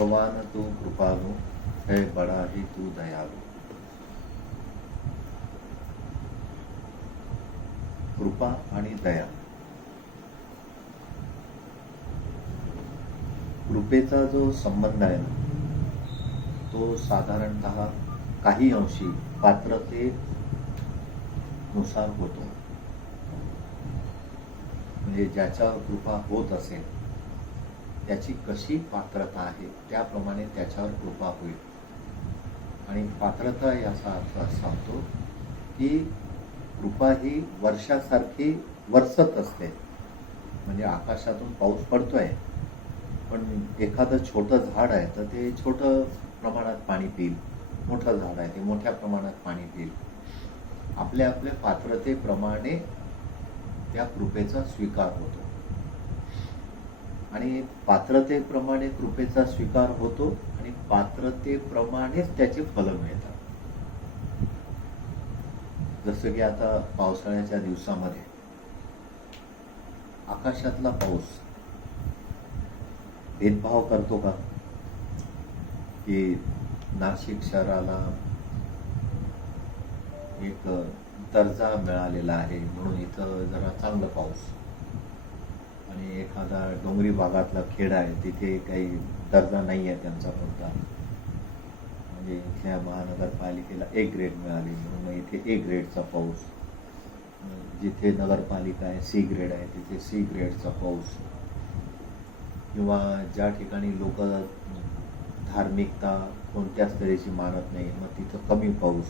भगवान तू कृपालु है, बड़ा ही तू दयालु. कृपा आणि दया. कृपेचा जो संबंध आहे ना, तो साधारणतः काही अंशी पात्रतेनुसार होतो. म्हणजे ज्याच्यावर कृपा होत असेल त्याची कशी पात्रता आहे त्याप्रमाणे त्याच्यावर कृपा होईल. आणि पात्रता याचा अर्थ असा होतो की कृपा ही वर्षासारखी वरसत असते. म्हणजे आकाशातून पाऊस पडतोय, पण एखादं छोटं झाड आहे तर ते छोटं प्रमाणात पाणी पिईल, मोठं झाड आहे ते मोठ्या प्रमाणात पाणी पिईल. आपल्या आपल्या पात्रतेप्रमाणे त्या कृपेचा स्वीकार होतो आणि पात्रतेप्रमाणे कृपेचा स्वीकार होतो आणि पात्रतेप्रमाणेच त्याची फलं मिळतात. जसं की आता पावसाळ्याच्या दिवसामध्ये आकाशातला पाऊस भेदभाव करतो का? की नाशिक शहराला एक दर्जा मिळालेला आहे म्हणून इथं जरा चांगला पाऊस, आणि एखादा डोंगरी भागातला खेडा आहे तिथे काही दर्जा नाही आहे त्यांचा कोणता, म्हणजे इथल्या महानगरपालिकेला ए ग्रेड मिळाली म्हणून इथे ए ग्रेडचा पाऊस, जिथे नगरपालिका आहे सी ग्रेड आहे तिथे सी ग्रेडचा पाऊस, किंवा ज्या ठिकाणी लोक धार्मिकता कोणत्याच तऱ्हेची मानत नाही मग तिथं कमी पाऊस,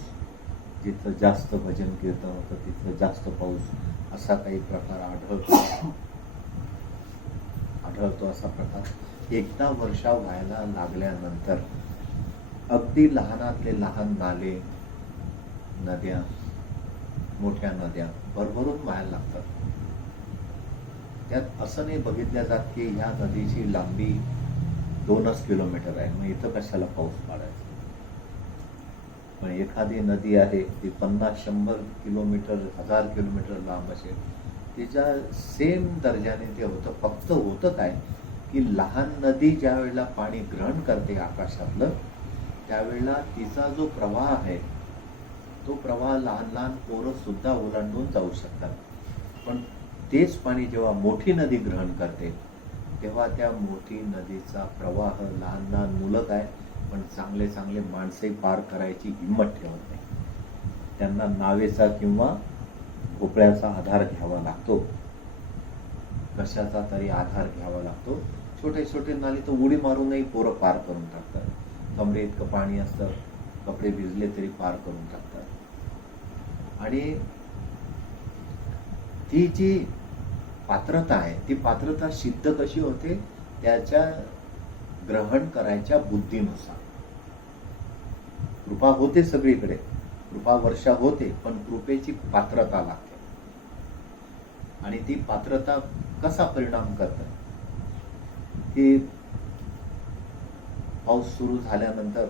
जिथं जास्त भजन कीर्तन होतं तिथं जास्त पाऊस, असा काही प्रकार आढळतो. असा प्रकार एकदा वर्षा व्हायला लागल्यानंतर अगदी लहानातले लहान नाले, नद्या, मोठ्या नद्या भरभरून व्हायला लागतात. त्यात असं नाही बघितल्या जात की ह्या नदीची लांबी 2 किलोमीटर आहे मग इथं कशाला पाऊस पाडायचा. पण एखादी नदी आहे ती 50-100 किलोमीटर 1000 किलोमीटर लांब असेल, तिच्या सेम दर्जाने ते होतं. फक्त होतं काय की लहान नदी ज्या वेळेला पाणी ग्रहण करते आकाशातलं त्यावेळेला तिचा जो प्रवाह आहे तो प्रवाह लहान लहान पोरं सुद्धा ओलांडून जाऊ शकतात. पण तेच पाणी जेव्हा मोठी नदी ग्रहण करते तेव्हा त्या मोठी नदीचा प्रवाह लहान लहान मुलं काय पण चांगले चांगले माणसे पार करायची हिंमत ठेवत नाही. त्यांना नावेचा किंवा भोपळ्याचा आधार घ्यावा लागतो, कशाचा तरी आधार घ्यावा लागतो. छोटे छोटे नाले तर उडी मारूनही पोरं पार करून टाकतात. कमरे इतकं पाणी असतं, कपडे भिजले तरी पार करून टाकतात. आणि ती जी पात्रता आहे ती पात्रता सिद्ध कशी होते? त्याच्या ग्रहण करायच्या बुद्धीनुसार. कृपा होते सगळीकडे, कृपा वर्षा होते, पण कृपेची पात्रता लागते. आणि ती पात्रता कसा परिणाम करते की पाऊस सुरू झाल्यानंतर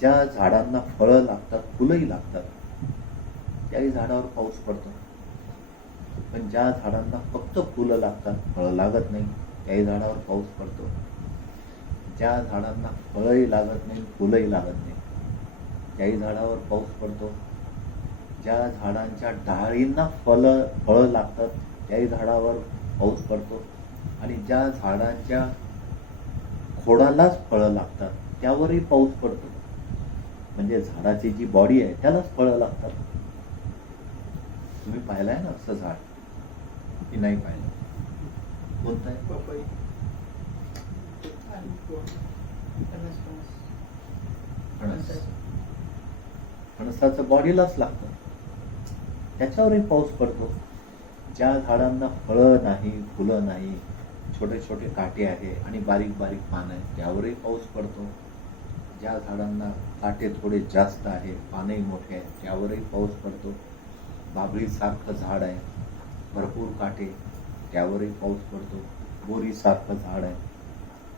ज्या झाडांना फळं लागतात, फुलंही लागतात, त्याही झाडावर पाऊस पडतो. पण ज्या झाडांना फक्त फुलं लागतात, फळं लागत नाही, त्याही झाडावर पाऊस पडतो. ज्या झाडांना फळंही लागत नाही, फुलंही लागत नाही, त्याही झाडावर पाऊस पडतो. ज्या झाडांच्या डाळींना फळं लागतात, त्याही झाडावर पाऊस पडतो. आणि ज्या झाडांच्या खोडालाच फळं लागतात त्यावरही पाऊस पडतो. म्हणजे झाडाची जी बॉडी आहे त्यालाच फळं लागतात. तुम्ही पाहिलंय ना असं झाड की नाही पाहिलं? कोणतं आहे? पपई. फणसाचं बॉडीलाच लागतं, त्याच्यावरही पाऊस पडतो. ज्या झाडांना फळं नाही, फुलं नाही, छोटे छोटे काटे आहे आणि बारीक बारीक पानं आहे त्यावरही पाऊस पडतो. ज्या झाडांना काटे थोडे जास्त आहे, पानही मोठे आहेत, त्यावरही पाऊस पडतो. बाभळीसारखं झाड आहे, भरपूर काटे, त्यावरही पाऊस पडतो. बोरीसारखं झाड आहे,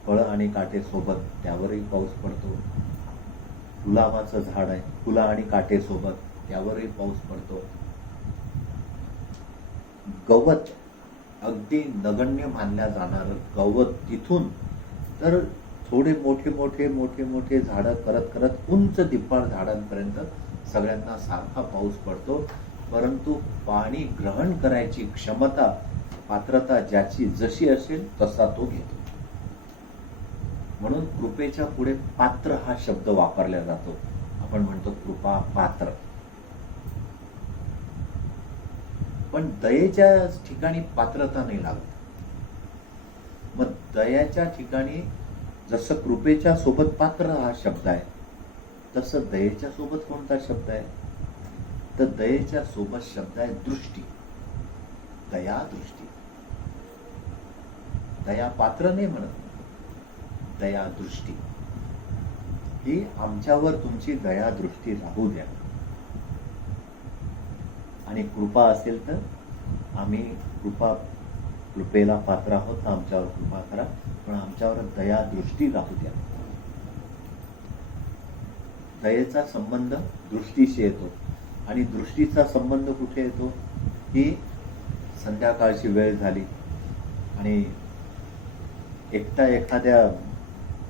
फळं आणि काटे सोबत, त्यावरही पाऊस पडतो. गुलाबाचं झाड आहे, फुलं आणि काटे सोबत, त्यावरही पाऊस पडतो. गवत, अगदी नगण्य मानल्या जाणारं गवत, तिथून तर थोडे मोठे मोठे मोठे मोठे झाडं करत करत उंच दिप्पाळ झाडांपर्यंत सगळ्यांना सारखा पाऊस पडतो, परंतु पाणी ग्रहण करायची क्षमता, पात्रता ज्याची जशी असेल तसा तो घेतो. म्हणून कृपेच्या पुढे पात्र हा शब्द वापरला जातो. आपण म्हणतो कृपा पात्र. पण दयेच्या ठिकाणी पात्रता नाही लागत. मग दयाच्या ठिकाणी जसं कृपेच्या सोबत पात्र हा शब्द आहे, तसं दयेच्या सोबत कोणता शब्द आहे? तर दयेच्या सोबत शब्द आहे दृष्टी. दया दृष्टी. दया पात्र नाही म्हणत, दया दृष्टी. ही आमच्यावर तुमची दया दृष्टी राहू द्या. आणि कृपा असेल तर आम्ही कृपेला पात्र आहोत, आमच्यावर कृपा करा, पण आमच्यावर दया दृष्टी राहू द्या. दयेचा संबंध दृष्टीशी येतो. आणि दृष्टीचा संबंध कुठे येतो? की संध्याकाळची वेळ झाली आणि एकटा एखाद्या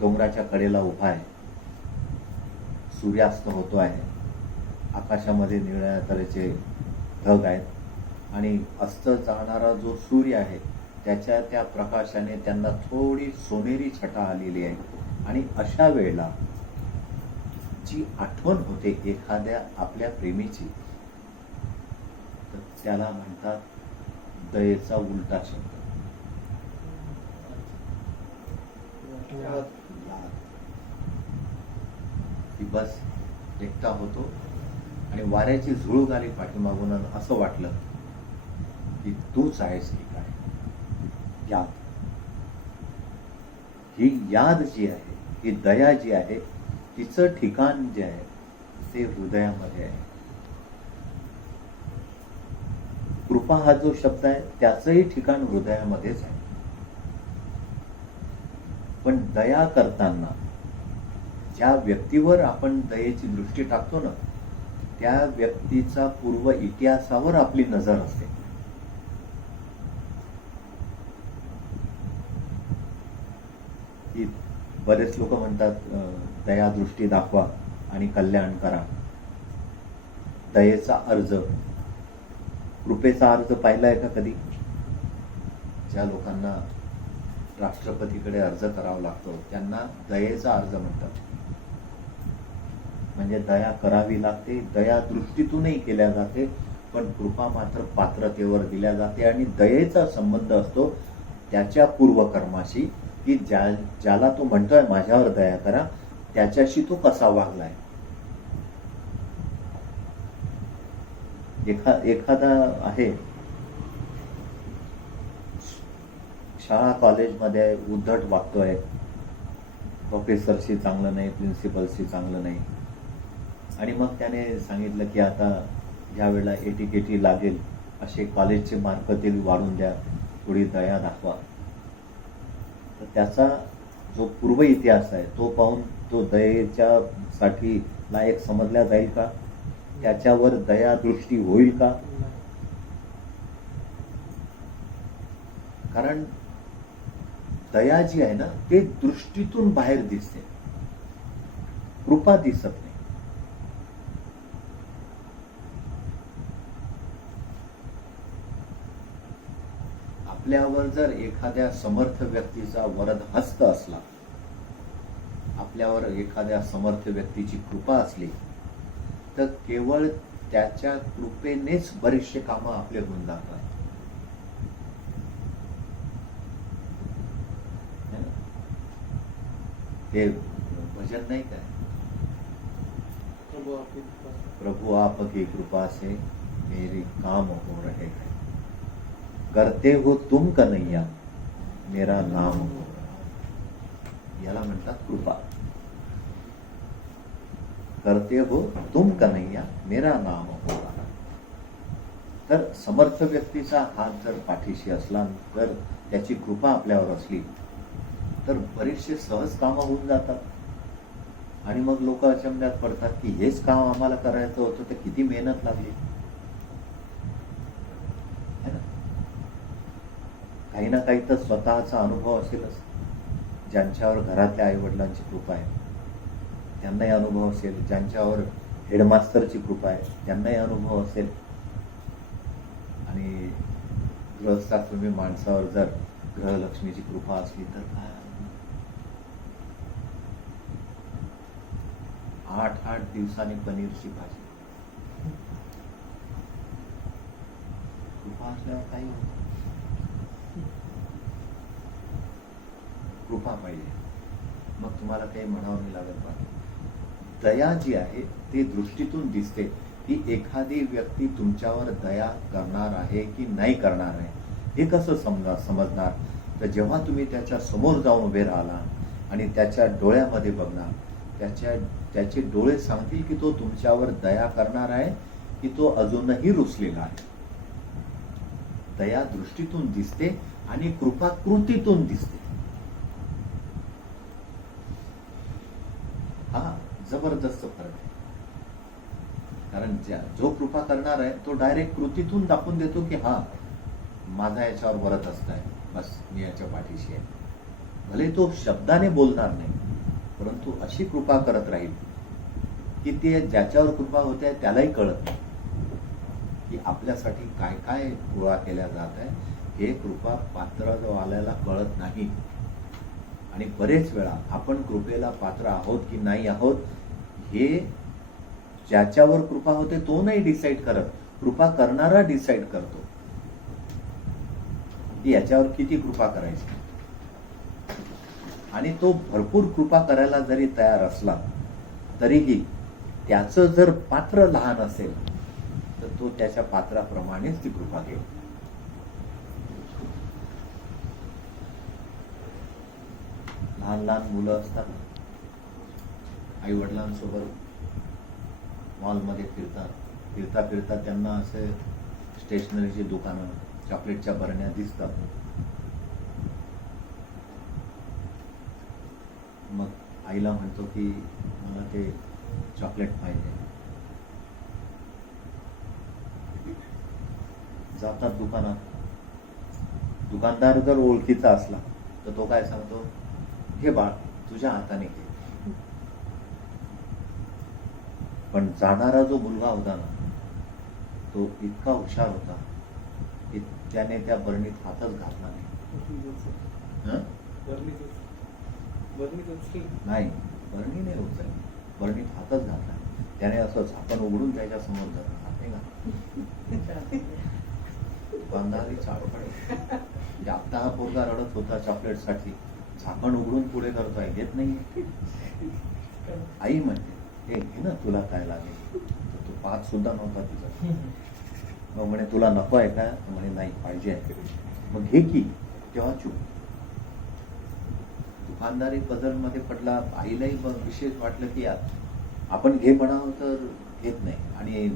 डोंगराच्या कडेला उभा आहे, सूर्यास्त होतो आहे, आकाशामध्ये निळ्या तऱ्हेचे ढग आहेत आणि अस्त जाणारा जो सूर्य आहे त्याच्या त्या प्रकाशाने त्यांना थोडी सोनेरी छटा आलेली आहे. आणि अशा वेळेला जी आठवण होते एखाद्या आपल्या प्रेमीची, तर त्याला म्हणतात दयेचा उलटा शब्द, याद. की बस एकटा होतो आणि वाऱ्याची झुळूक आली पाठीमागून, असं वाटलं की तूच आहेस की काय. याद. ही याद जी आहे, ही दया जी आहे, तिचं ठिकाण जे आहे ते हृदयामध्ये आहे. कृपा हा जो शब्द आहे त्याचंही ठिकाण हृदयामध्येच आहे. पण दया करताना ज्या व्यक्तीवर आपण दयेची दृष्टी टाकतो ना, त्या व्यक्तीचा पूर्व इतिहासावर आपली नजर असते. की बरेच लोक म्हणतात दया दृष्टी दाखवा आणि कल्याण करा. दयेचा अर्ज, कृपेचा अर्ज पाहिलाय का कधी? ज्या लोकांना राष्ट्रपतीकडे अर्ज करावा लागतो त्यांना दयेचा अर्ज म्हणतात. म्हणजे दया करावी लागते, दया दृष्टीतूनही केल्या जाते, पण कृपा मात्र पात्रतेवर दिल्या जाते. आणि दयेचा संबंध असतो त्याच्या पूर्वकर्माशी, की ज्याला तो म्हणतोय माझ्यावर दया करा, त्याच्याशी तो कसा वागलाय. एखादा आहे शाळा कॉलेजमध्ये उद्धट वागतोय, प्रोफेसरशी चांगलं नाही, प्रिन्सिपलशी चांगलं नाही, आणि मग त्याने सांगितलं की आता ज्या वेळेला एटीकेटी लागेल असे कॉलेजचे मार्क ते वाढून द्या, थोडी दया दाखवा. तर त्याचा जो पूर्व इतिहास आहे तो पाहून तो दयेच्या साठी लायक समजला जाईल का? त्याच्यावर दया दृष्टी होईल का? कारण दया जी आहे ना ते दृष्टीतून बाहेर दिसते, कृपा दिसत नाही. आपल्यावर जर एखाद्या समर्थ व्यक्तीचा वरद हस्त असला, आपल्यावर एखाद्या समर्थ व्यक्तीची कृपा असली, तर केवळ त्याच्या कृपेनेच बरेचसे कामं आपले होऊन जातात. हे भजन नाही काय, प्रभु आपकी कृपा से मेरे काम हो रहे हैं, करते हो तुम कन्हैया मेरा नाम हो. याला म्हणतात कृपा. करते हो तुम कन्हैया मेरा नाम हो. तर समर्थ व्यक्तीचा हात जर पाठीशी असला, तर त्याची कृपा आपल्यावर असली, तर बरेचसे सहज कामं होऊन जातात. आणि मग लोक अचंब्यात पडतात की हेच काम आम्हाला करायचं होतं तर किती मेहनत लागली. काही ना काही तर स्वतःचा अनुभव असेलच. ज्यांच्यावर घरातल्या आईवडिलांची कृपा आहे त्यांनाही अनुभव असेल, ज्यांच्यावर हेडमास्टरची कृपा आहे त्यांनाही अनुभव असेल. आणि गृहस्थाश्रमी माणसावर जर ग्रहलक्ष्मीची कृपा असली तर काय 8 दिवसांनी पनीरची भाजी. कृपा असल्यावर काही होत. कृपा पाहिजे, मग तुम्हाला काही म्हणावं नाही लागत. पण दया जी आहे ती दृष्टीतून दिसते की एखादी व्यक्ती तुमच्यावर दया करणार आहे की नाही करणार आहे. हे कसं समजणार? तर जेव्हा तुम्ही त्याच्या समोर जाऊन उभे राहिला आणि त्याच्या डोळ्यामध्ये बघणार, त्याचे डोळे सांगतील की तो तुमच्यावर दया करणार आहे की तो अजूनही रुसलेला आहे. दया दृष्टीतून दिसते आणि कृपा कृतीतून दिसते. हा जबरदस्त फरक आहे. कारण जो कृपा करणार आहे तो डायरेक्ट कृतीतून दाखवून देतो की हा माझा याच्यावर वरत असताय, बस मी याच्या पाठीशी आहे. भले तो शब्दाने बोलणार नाही, परंतु अशी कृपा करत राहील की ते ज्याच्यावर कृपा होते त्यालाही कळत नाही की आपल्यासाठी काय काय गोळा केल्या जात आहे. हे कृपा पात्रवाल्याला कळत नाही. आणि बरेच वेळा आपण कृपेला पात्र आहोत की नाही आहोत हे ज्याच्यावर कृपा होते तो नाही डिसाईड करत, कृपा करणारा डिसाईड करतो की याच्यावर किती कृपा करायची. आणि तो भरपूर कृपा करायला जरी तयार असला तरीही त्याचं जर पात्र लहान असेल तर तो त्याच्या पात्राप्रमाणेच ती कृपा घेईल. लहान लहान मुलं असतात, आई वडिलांसोबत मॉलमध्ये फिरता फिरता त्यांना असे स्टेशनरीची दुकानं, चॉकलेटच्या बरण्या दिसतात. मग आईला म्हणतो की मला ते चॉकलेट पाहिजे. जातात दुकानात. दुकानदार जर ओळखीचा असला तर तो काय सांगतो, हे बाळ तुझ्या हाताने घे. पण जाणारा जो मुलगा होता ना तो इतका हुशार होता की त्याने त्या बरणीत हातच घातला नाही. नाही, बरणी नाही उचलली, बरणीत हातच घातला. त्याने असं झाकण उघडून त्याच्या समोर दुकानदारी चाडपडे. आता हा पोरगा रडत होता चॉकलेटसाठी, झाकण उघडून पुढे करतोय, घेत नाही. आई म्हणते हे घे ना, तुला काय लागेल. तो पाच सुद्धा नव्हता तिचा. मग म्हणे तुला नको आहे का? म्हणे नाही, पाहिजे आहे. मग घे की. तेव्हा चूप. दुकानदारी पझल मध्ये पडला. आईलाही विशेष वाटलं की आपण घे म्हणावं तर घेत नाही, आणि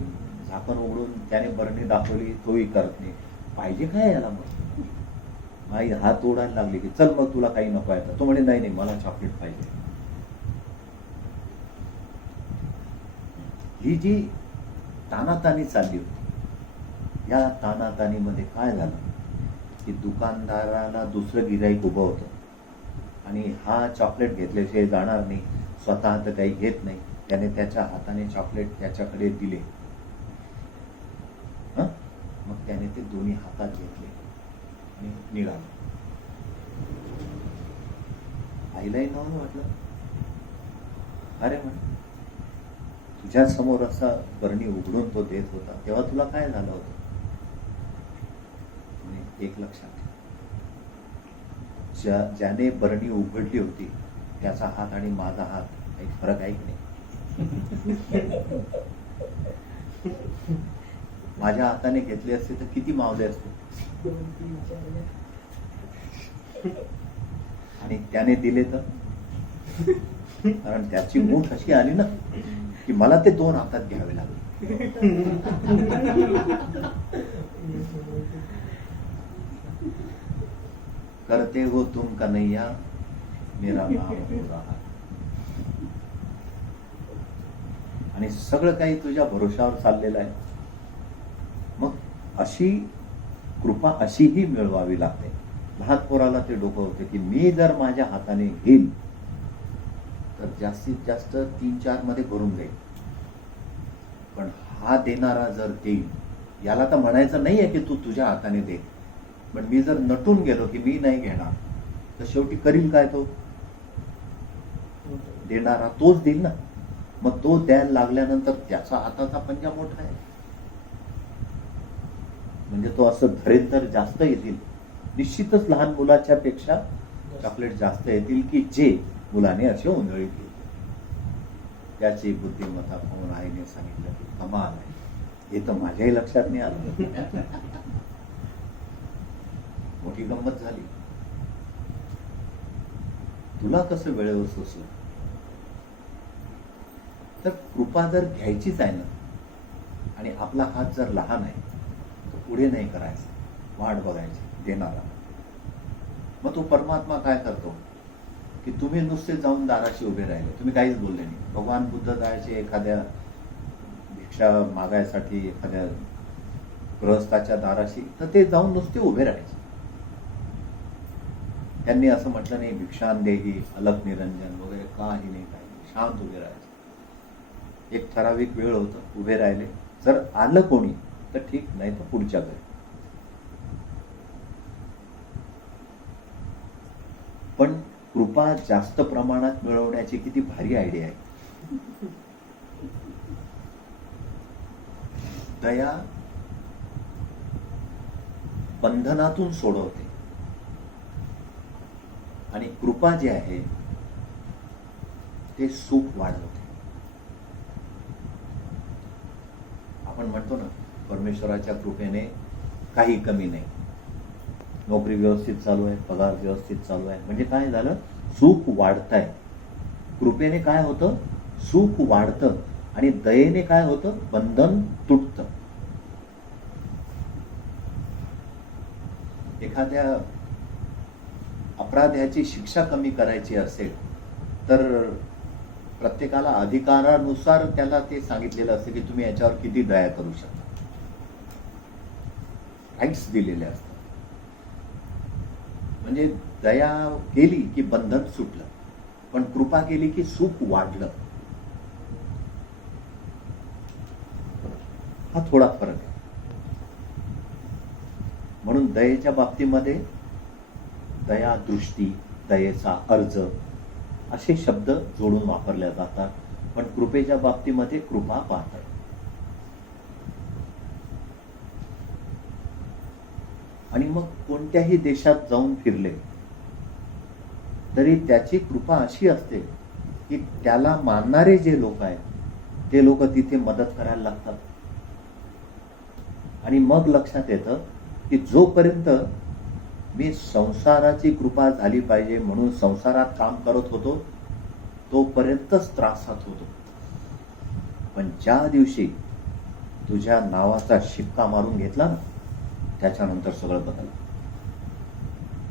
झाकण उघडून त्याने बरणी दाखवली तोही करत नाही. पाहिजे काय याला? मग आई हात ओढायला लागली की चल मग तुला काही नको आहे. तो म्हणे नाही नाही, मला चॉकलेट पाहिजे. ही जी तानातानी चालली होती, या तानातानीमध्ये काय झालं की दुकानदाराला दुसरं गिऱ्हाईक उभं होतं आणि हा चॉकलेट घेतल्याशिवाय जाणार नाही, स्वतः तर काही घेत नाही. त्याने त्याच्या हाताने चॉकलेट त्याच्याकडे दिले. मग त्याने ते दोन्ही हातात घेतले आणि निघाले. आईलाही नवलं वाटलं. अरे म्हण, तुझ्या समोर असा बरणी उघडून तो देत होता तेव्हा तुला काय झालं होतं? एक लक्षात ठेव, ज्याने बरणी उघडली होती त्याचा हात आणि माझा हात एक फरक आहे की नाही? माझ्या हाताने घेतले असते तर किती मावले असते, आणि त्याने दिले तर, कारण त्याची मूठ अशी आली ना की मला ते दोन हातात घ्यावे लागले. करते हो तुम कन्हैया, मेरा नाम हो रहा. आणि सगळं काही तुझ्या भरोशावर चाललेलं आहे. मग अशी कृपा अशीही मिळवावी लागते. लहान पोराला ते डोकवते की मी जर माझ्या हाताने घेईल तर जास्तीत जास्त 3-4 मध्ये भरून जाईल, पण हा देणारा जर देईल, याला तर म्हणायचं नाहीये की तू तुझ्या हाताने दे, पण मी जर नटून गेलो की मी नाही घेणार, तर शेवटी करील काय तो? देणारा तोच देईल ना. मग तो द्यायला लागल्यानंतर त्याचा हाताचा पंजा मोठा आहे, म्हणजे तो असं धरेल तर जास्त येतील. निश्चितच लहान मुलाच्या पेक्षा चॉकलेट जास्त येतील की जे मुलाने असे उंजळीत घेतले. त्याची बुद्धिमत्ता पाहून आईने सांगितलं की कमाल आहे, हे तर माझ्याही लक्षात नाही आलं. मोठी गंमत झाली. तुला कसं वेळेवर सुचलं? तर कृपा जर घ्यायचीच आहे ना, आणि आपला हात जर लहान आहे तर पुढे नाही करायचा, वाट बघायची देणारा. मग तो परमात्मा काय करतो की तुम्ही नुसते जाऊन दाराशी उभे राहिले, तुम्ही काहीच बोलले नाही. भगवान बुद्ध जायचे एखाद्या भिक्षा मागायसाठी एखाद्या गृहस्थाच्या दाराशी, तर ते जाऊन नुसते उभे राहायचे. त्यांनी असं म्हटलं नाही भिक्षान देही अलक निरंजन वगैरे, काही नाही, काही नाही, शांत उभे राहायचे. एक ठराविक वेळ होतं, उभे राहिले. जर आलं कोणी तर ठीक, नाही तर पुढच्या घरी. पण कृपा जास्त प्रमाणात मिळवण्याची किती भारी आयडिया आहे. दया बंधनातून सोडवते आणि कृपा जे आहे ते सुख वाढवते. आपण म्हणतो ना परमेश्वराच्या कृपेने काही कमी नाही, नोकरी व्यवस्थित चालू आहे, पगार व्यवस्थित चालू आहे, म्हणजे काय झालं? सुख वाढतंय. कृपेने काय होतं? सुख वाढतं. आणि दयेने काय होतं? बंधन तुटतं. एखाद्या अपराध्याची शिक्षा कमी करायची असेल तर प्रत्येकाला अधिकारानुसार त्याला ते सांगितलेलं असतं की तुम्ही याच्यावर किती दया करू शकता. राईट्स दिलेले असतात. म्हणजे दया केली की बंधन सुटलं, पण कृपा केली की सुख वाढलं. हा थोडा फरक आहे. म्हणून दयेच्या बाबतीमध्ये दया दृष्टी, दयेचा अर्ज असे शब्द जोडून वापरले जातात, पण कृपेच्या बाबतीमध्ये कृपा पाहतात. आणि मग कोणत्याही देशात जाऊन फिरले तरी त्याची कृपा अशी असते की त्याला मानणारे जे लोक आहेत ते लोक तिथे मदत करायला लागतात. आणि मग लक्षात येतं की जोपर्यंत मी संसाराची कृपा झाली पाहिजे म्हणून संसारात काम करत होतो तोपर्यंतच त्रासात होतो, पण ज्या दिवशी तुझ्या नावाचा शिक्का मारून घेतला ना त्याच्यानंतर सगळं बदललं,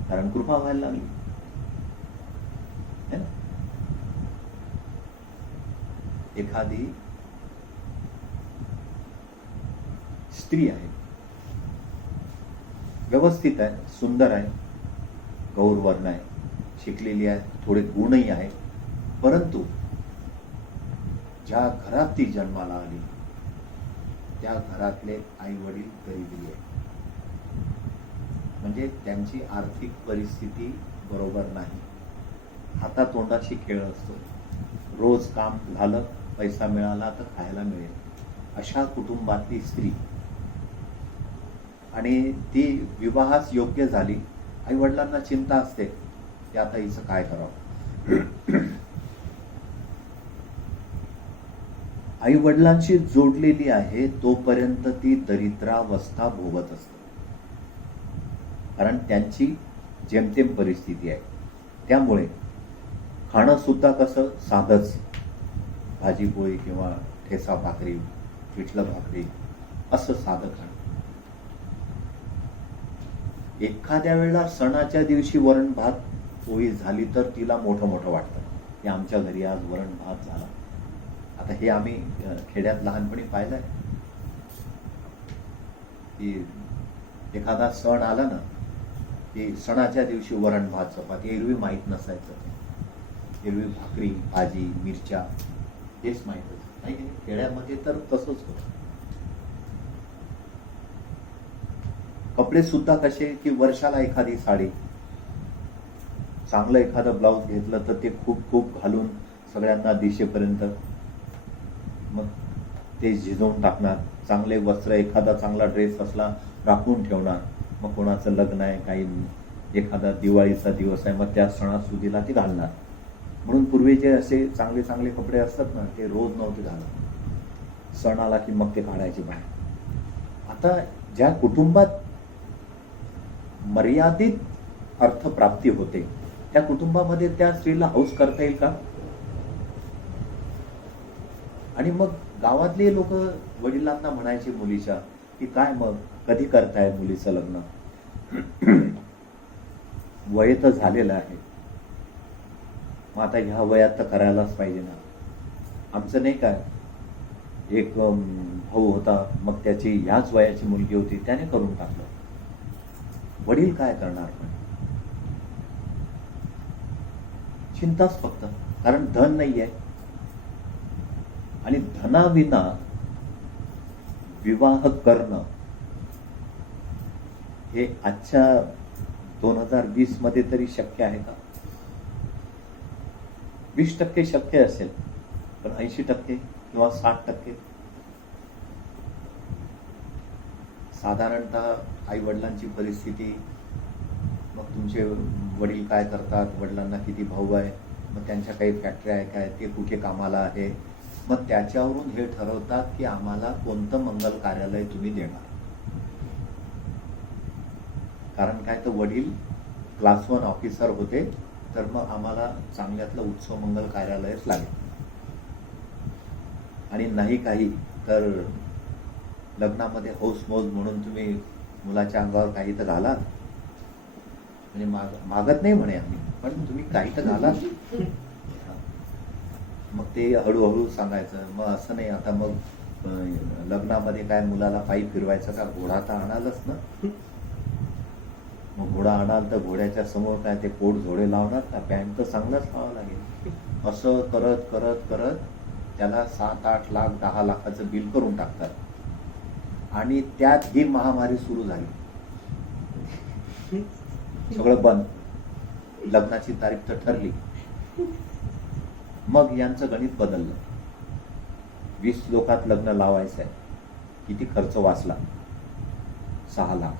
कारण कृपा व्हायला लागली. एखादी स्त्री आहे, व्यवस्थित आहे, सुंदर आहे, गौरवर्ण आहे, शिकलेली आहे, थोडे गुणही आहे, परंतु ज्या घरात ती जन्माला आली त्या घरातले आई वडील गरिबी आहे, म्हणजे त्यांची आर्थिक परिस्थिती बरोबर नाही, हातातोंडाशी खेळ असतो, रोज काम झालं, पैसा मिळाला तर खायला मिळेल, अशा कुटुंबातली स्त्री, आणि ती विवाहास योग्य झाली. आई वडिलांना चिंता असते की आता हिचं काय करावं. आई वडिलांशी जोडलेली आहे तोपर्यंत ती दरिद्रावस्था भोगत असते, कारण त्यांची जेमतेम परिस्थिती आहे. त्यामुळे खाणं सुद्धा कसं साधंच, भाजी पोळी किंवा ठेचा भाकरी, पिठलं भाकरी, असं साधं खाणं. एखाद्या वेळेला सणाच्या दिवशी वरण भात पोळी झाली तर तिला मोठं मोठं वाटतं की आमच्या घरी आज वरण भात झाला. आता हे आम्ही खेड्यात लहानपणी पाहिलंय की एखादा सण आला ना की सणाच्या दिवशी वरण भात चपाती एरवी माहीत नसायचं. एरवी भाकरी भाजी मिरच्या हेच माहीत होतं नाही. खेड्यामध्ये तर तसंच होतं. कपडे सुद्धा कसे की वर्षाला एखादी साडी, चांगलं एखादं ब्लाऊज घेतलं तर ते खूप खूप घालून सगळ्यांना दिशेपर्यंत मग ते झिजवून टाकणार. चांगले वस्त्र, एखादा चांगला ड्रेस असला राखून ठेवणार. मग कोणाचं लग्न आहे, काही एखादा दिवाळीचा दिवस आहे, मग त्या सणासुदीला ती घालणार. म्हणून पूर्वी जे असे चांगले चांगले कपडे असतात ना, ते रोज नव्हते घालत. सण आला की मग ते काढायचे बाहेर. आता ज्या कुटुंबात मर्यादित अर्थप्राप्ती होते त्या कुटुंबामध्ये त्या स्त्रीला हौस करता येईल का? आणि मग गावातले लोक वडिलांना म्हणायचे मुलीच्या की काय मग कधी करताय मुलीचं लग्न? वय तर झालेलं आहे, मग आता ह्या वयात तर करायलाच पाहिजे ना. आमचं नाही काय, एक भाऊ होता, मग त्याची ह्याच वयाची मुलगी होती, त्याने करून टाकलं. वडील काय करणार? पण चिंताच फक्त, कारण धन नाहीये. आणि धनाविना विवाह करणं हे आजच्या 2020 मध्ये तरी शक्य आहे का? 20% शक्य असेल, पण 80% किंवा 60% साधारणतः आई वडिलांची परिस्थिती, मग तुमचे वडील काय करतात, वडिलांना किती भाऊ आहे, मग त्यांच्या काही फॅक्टरी आहे काय, ते कुठे कामाला आहे, मग त्याच्यावरून हे ठरवतात की आम्हाला कोणतं मंगल कार्यालय तुम्ही देणार. कारण काय, तर वडील क्लास 1 ऑफिसर होते, तर मग आम्हाला चांगल्यातलं उत्सव मंगल कार्यालयच लागेल. आणि नाही काही तर लग्नामध्ये हौसमौज म्हणून तुम्ही मुलाच्या अंगावर काही तर घाला. म्हणजे मागत नाही म्हणे आम्ही, पण तुम्ही काही तर घाला. मग ते हळूहळू सांगायचं. मग असं नाही, आता मग लग्नामध्ये काय मुलाला पायी फिरवायचं का? घोडा तर आणालच ना. मग घोडा आणाल तर घोड्याच्या समोर काय ते पोट झोडे लावणार का? पॅन्ट तर चांगलाच लावावं लागेल. असं करत करत करत त्याला 7-8 लाख 10 लाखाचं बिल करून टाकतात. आणि त्यात ही महामारी सुरू झाली. सगळं बंद. लग्नाची तारीख तर ठरली. मग यांचं गणित बदललं. 20 लोकात लग्न लावायचं आहे, किती खर्च वाचला? 6 लाख.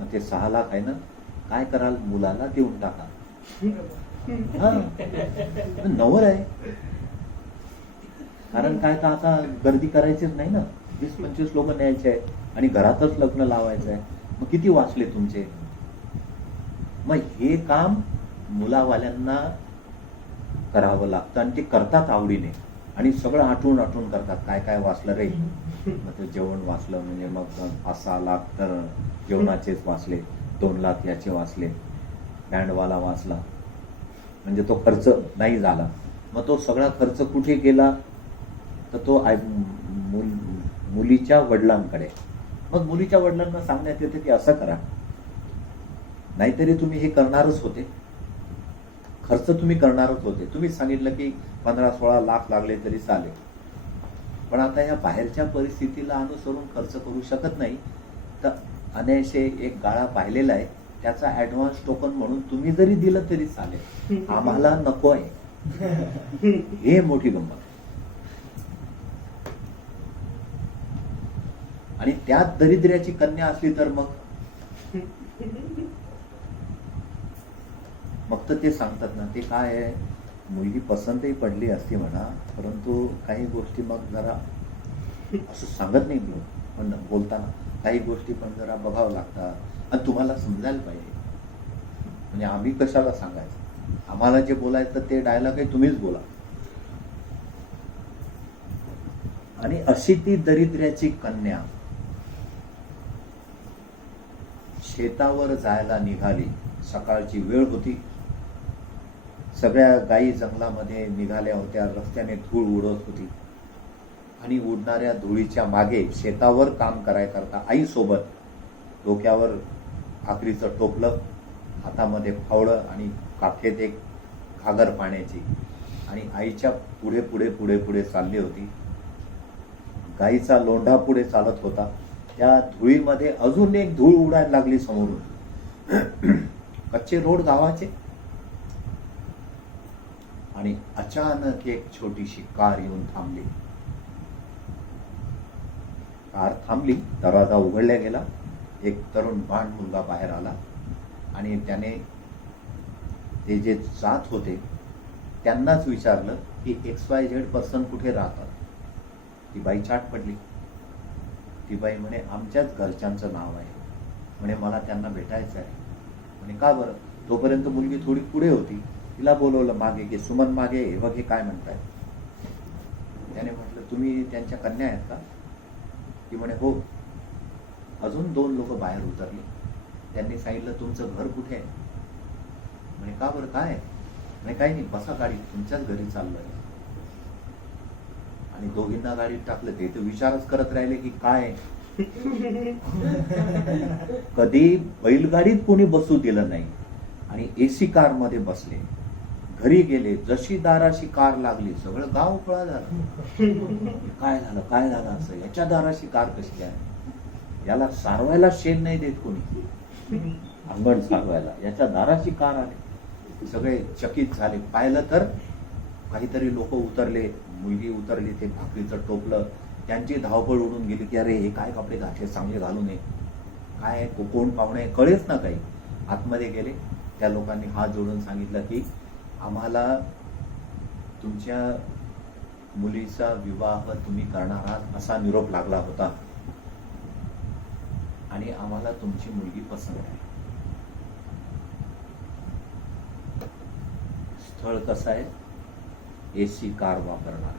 मग ते 6 लाख आहे ना, काय कराल? मुलाला देऊन टाका. नवर आहे. कारण काय, तर आता गर्दी करायचीच नाही ना. 20-25 लोक न्यायचे आहे आणि घरातच लग्न लावायचं आहे. मग किती वाचले तुमचे? मग हे काम मुलावाल्यांना करावं लागतं आणि ते करतात आवडीने. आणि सगळं आठवून आठवून करतात. काय काय वाचलं रे? मग ते जेवण वाचलं, म्हणजे मग 5-6 लाख तर जेवणाचेच वाचले, 2 लाख याचे वाचले, बँडवाला वाचला, म्हणजे तो खर्च नाही झाला. मग तो सगळा खर्च कुठे गेला? तर तो मुलीच्या वडिलांकडे. मग मुलीच्या वडिलांना सांगण्यात येते की असं करा, नाहीतरी तुम्ही हे करणारच होते, खर्च तुम्ही करणारच होते. तुम्ही सांगितलं की 15-16 लाख लागले तरी चालेल, पण आता या बाहेरच्या परिस्थितीला अनुसरून खर्च करू शकत नाही. तर अनायसे एक गाळा पाहिलेला आहे, त्याचा ऍडव्हान्स टोकन म्हणून तुम्ही जरी दिलं तरी चालेल, आम्हाला नको आहे. हे मोठी गंमत. आणि त्यात दरिद्र्याची कन्या असली तर मग तर ते सांगतात ना, ते काय आहे, मुलगी पसंतही पडली असती म्हणा, परंतु काही गोष्टी मग जरा असं सांगत नाही मी, पण बोलताना काही गोष्टी पण जरा बघावं लागतात आणि तुम्हाला समजायला पाहिजे. म्हणजे आम्ही कशाला सांगायचं? आम्हाला जे बोलायचं ते डायलॉग आहे, तुम्हीच बोला. आणि अशी ती दरिद्र्याची कन्या शेतावर जायला निघाली. सकाळची वेळ होती. सगळ्या गायी जंगलामध्ये निघाल्या होत्या. रस्त्याने धूळ उडत होती आणि उडणाऱ्या धुळीच्या मागे शेतावर काम करायकरता आईसोबत डोक्यावर आखरीचं टोपलं हातामध्ये फावडं आणि काखेत एक घागर पाण्याची, आणि आईच्या पुढे पुढे पुढे पुढे चालली होती. गाईचा लोंढा पुढे चालत होता. त्या धुळीमध्ये अजून एक धूळ उडायला लागली समोरून. कच्चे रोड गावाचे, आणि अचानक एक छोटीशी कार येऊन थांबली. कार थांबली, दरवाजा उघडला गेला. एक तरुण बाण मुलगा बाहेर आला आणि त्याने ते जे जात होते त्यांनाच विचारलं की XYZ पर्सन कुठे राहतात. ती बाई चाट पडली. ती बाई म्हणे आमच्याच घरच्यांचं नाव आहे. म्हणे मला त्यांना भेटायचं आहे. म्हणे का बरं? तोपर्यंत मुलगी थोडी पुढे होती. तिला बोलवलं मागे की सुमन मागे हे बघ हे काय म्हणताय. त्याने म्हटलं तुम्ही त्यांच्या कन्या आहेत का? ती म्हणे हो. अजून 2 लोक बाहेर उतरले. त्यांनी सांगितलं तुमचं घर कुठे आहे? म्हणे का बरं काय? म्हणे काही नाही, बसा गाडीत, तुमच्याच घरी चाललोय. आणि दोघींना गाडीत टाकलं. ते तर विचारच करत राहिले की काय. कधी बैलगाडीत कोणी बसू दिलं नाही आणि AC कार मध्ये बसले. घरी गेले, जशी दाराशी कार लागली सगळं गाव पळा झालं. काय झालं काय झालं असं, याच्या दाराशी कार कशी काय? याला सारवायला शेण नाही देत कोणी, अंगण सारवायला, याच्या दाराशी कार आली. सगळे चकित झाले. पाहिलं तर काहीतरी लोक उतरले, मुलगी उतरली, ते भाकरीचं टोपलं, त्यांची धावपळ उडून गेली की अरे हे काय कपडे घातले, चांगले घालू नये, काय कोण पाहुणे कळेच ना काही. आतमध्ये गेले. त्या लोकांनी हात जोडून सांगितलं की आम्हाला तुमच्या मुलीचा विवाह तुम्ही करणार आहात असा निरोप लागला होता आणि आम्हाला तुमची मुलगी पसंत आहे. स्थळ कसं आहे? AC कार वापरणार.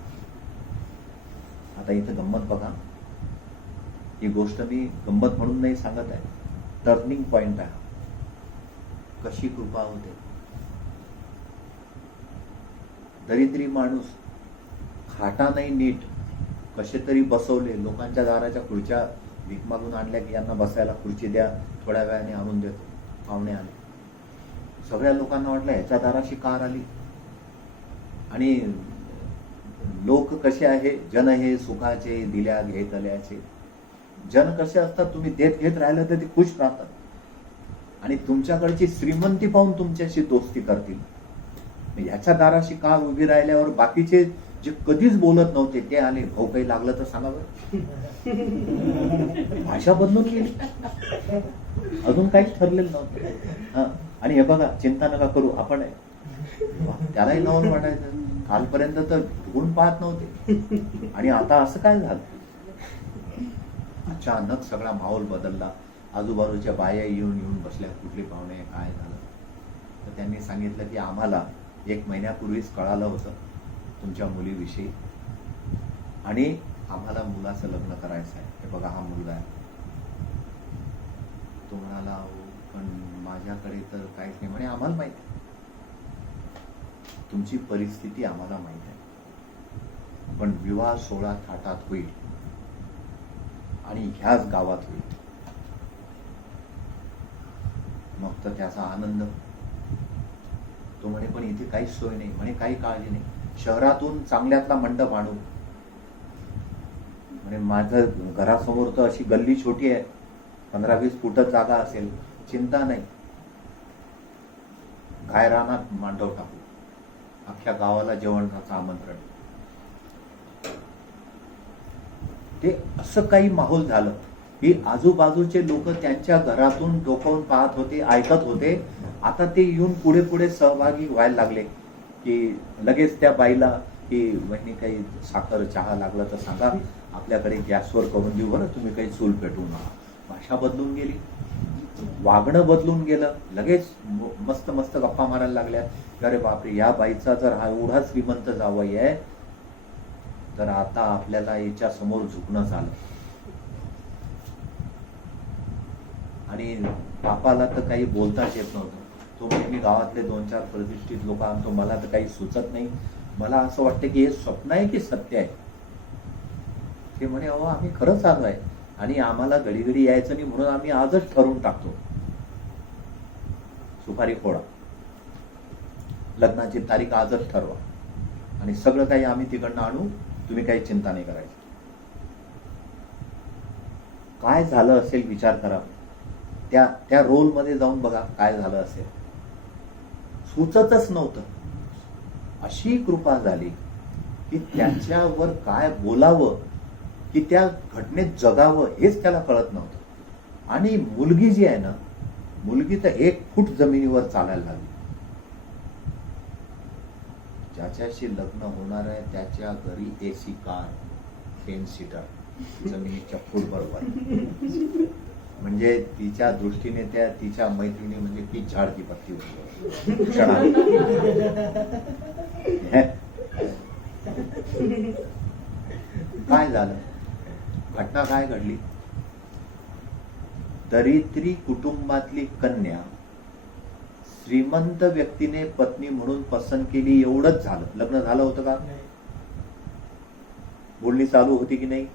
आता इथं गंमत बघा. ही गोष्ट मी गंमत म्हणून नाही सांगत आहे, टर्निंग पॉइंट आहे. कशी कृपा होते. दरिद्री माणूस, खाटा नाही नीट, कसे तरी बसवले. लोकांच्या दाराच्या खुर्च्या भीक मागून आणल्या की यांना बसायला खुर्ची द्या, थोड्या वेळाने आणून देतो. पाहुणे आले. सगळ्या लोकांना वाटलं ह्याच्या दाराशी कार आली. आणि लोक कसे आहे, जन हे सुखाचे दिल्या घेतल्याचे. जन कसे असतात, तुम्ही देत घेत राहिलं तर ते खुश राहतात आणि तुमच्याकडची श्रीमंती पाहून तुमच्याशी दोस्ती करतील. ह्याच्या दाराशी कार उभी राहिल्यावर बाकीचे जे कधीच बोलत नव्हते ते आले. भाऊ काही लागलं तर सांगा बरं. भाषा बदलून गेली. अजून काहीच ठरलेलं नव्हतं. आणि हे बघा, चिंता नका करू, आपण आहे. त्यालाही नवल वाटायचं. कालपर्यंत तर ढुकून पाहत नव्हते आणि आता असं काय झालं. अचानक सगळा माहोल बदलला. आजूबाजूच्या बाया येऊन येऊन बसल्या. कुठले पाहुणे, काय झालं. तर त्यांनी सांगितलं की आम्हाला 1 महिन्यापूर्वीच कळालं होतं तुमच्या मुलीविषयी आणि आम्हाला मुलाचं लग्न करायचं आहे. हे बघा हा मुलगा आहे. तो म्हणाला पण माझ्याकडे तर काहीच नाही. म्हणे आम्हाला माहिती आहे, तुमची परिस्थिती आम्हाला माहिती आहे, पण विवाह सोहळा थाटात होईल आणि ह्याच गावात होईल. मग तर त्याचा आनंद. तो म्हणे पण इथे काहीच सोय नाही. म्हणे काही काळजी नाही, शहरातून चांगल्यातला मंडप आणू. म्हणे माझं घरासमोर तर अशी गल्ली छोटी आहे, 15-20 फुटच जागा असेल, चिंता नाही. गायरानात मांडव टाकू, अख्ख्या गावाला जेवणाचं आमंत्रण. ते असं काही माहोल झालं की आजूबाजूचे लोक त्यांच्या घरातून डोकावून पाहत होते, ऐकत होते. आता ते येऊन पुढे पुढे सहभागी व्हायला लागले की लगेच त्या बाईला की वहिनी काही साखर चहा लागला तर सांगा, आपल्याकडे गॅसवर करून देऊ बरं, तुम्ही काही चूल पेटवू नका. भाषा बदलून गेली, वागणं बदलून गेलं. लगेच मस्त मस्त गप्पा मारायला लागल्या. अरे बापरे, या बाईचा जर हा एवढा श्रीमंत जावई आहे तर आता आपल्याला याच्या समोर झुकणं झालं. आणि बापाला तर काही बोलताच येत नव्हतं. तो म्हणजे मी गावातले 2-4 प्रतिष्ठित लोक आणतो, मला तर काही सुचत नाही, मला असं वाटतं की हे स्वप्न आहे की सत्य आहे. ते म्हणे अहो आम्ही खरंच आलो आहे आणि आम्हाला घडी घडी यायचं नाही म्हणून आम्ही आजच ठरवून टाकतो. सुपारी फोडा, लग्नाची तारीख आजच ठरवा आणि सगळं काही आम्ही तिकडनं आणू, तुम्ही काही चिंता नाही करायची. काय झालं असेल विचार करा. त्या रोलमध्ये जाऊन बघा काय झालं असेल. सुचतच नव्हतं. अशी कृपा झाली की त्याच्यावर काय बोलावं, की त्या घटनेत जगावं हेच त्याला कळत नव्हतं. आणि मुलगी जी आहे ना, मुलगी तर 1 फूट जमिनीवर चालायला लागली. ज्याच्याशी लग्न होणार आहे त्याच्या घरी AC कार 10 सीटर जमिनीच्या फूटबरोबर. म्हणजे तिच्या दृष्टीने तिच्या मैत्रिणी म्हणजे ती झाड की पत्ती होती क्षणात. काय झालं, घटना काय घडली. दरिद्री कुटुंबातली कन्या श्रीमंत व्यक्तीने पत्नी म्हणून पसंत केली, एवढंच झालं. लग्न झालं होतं का, बोलणी चालू होती की नाही,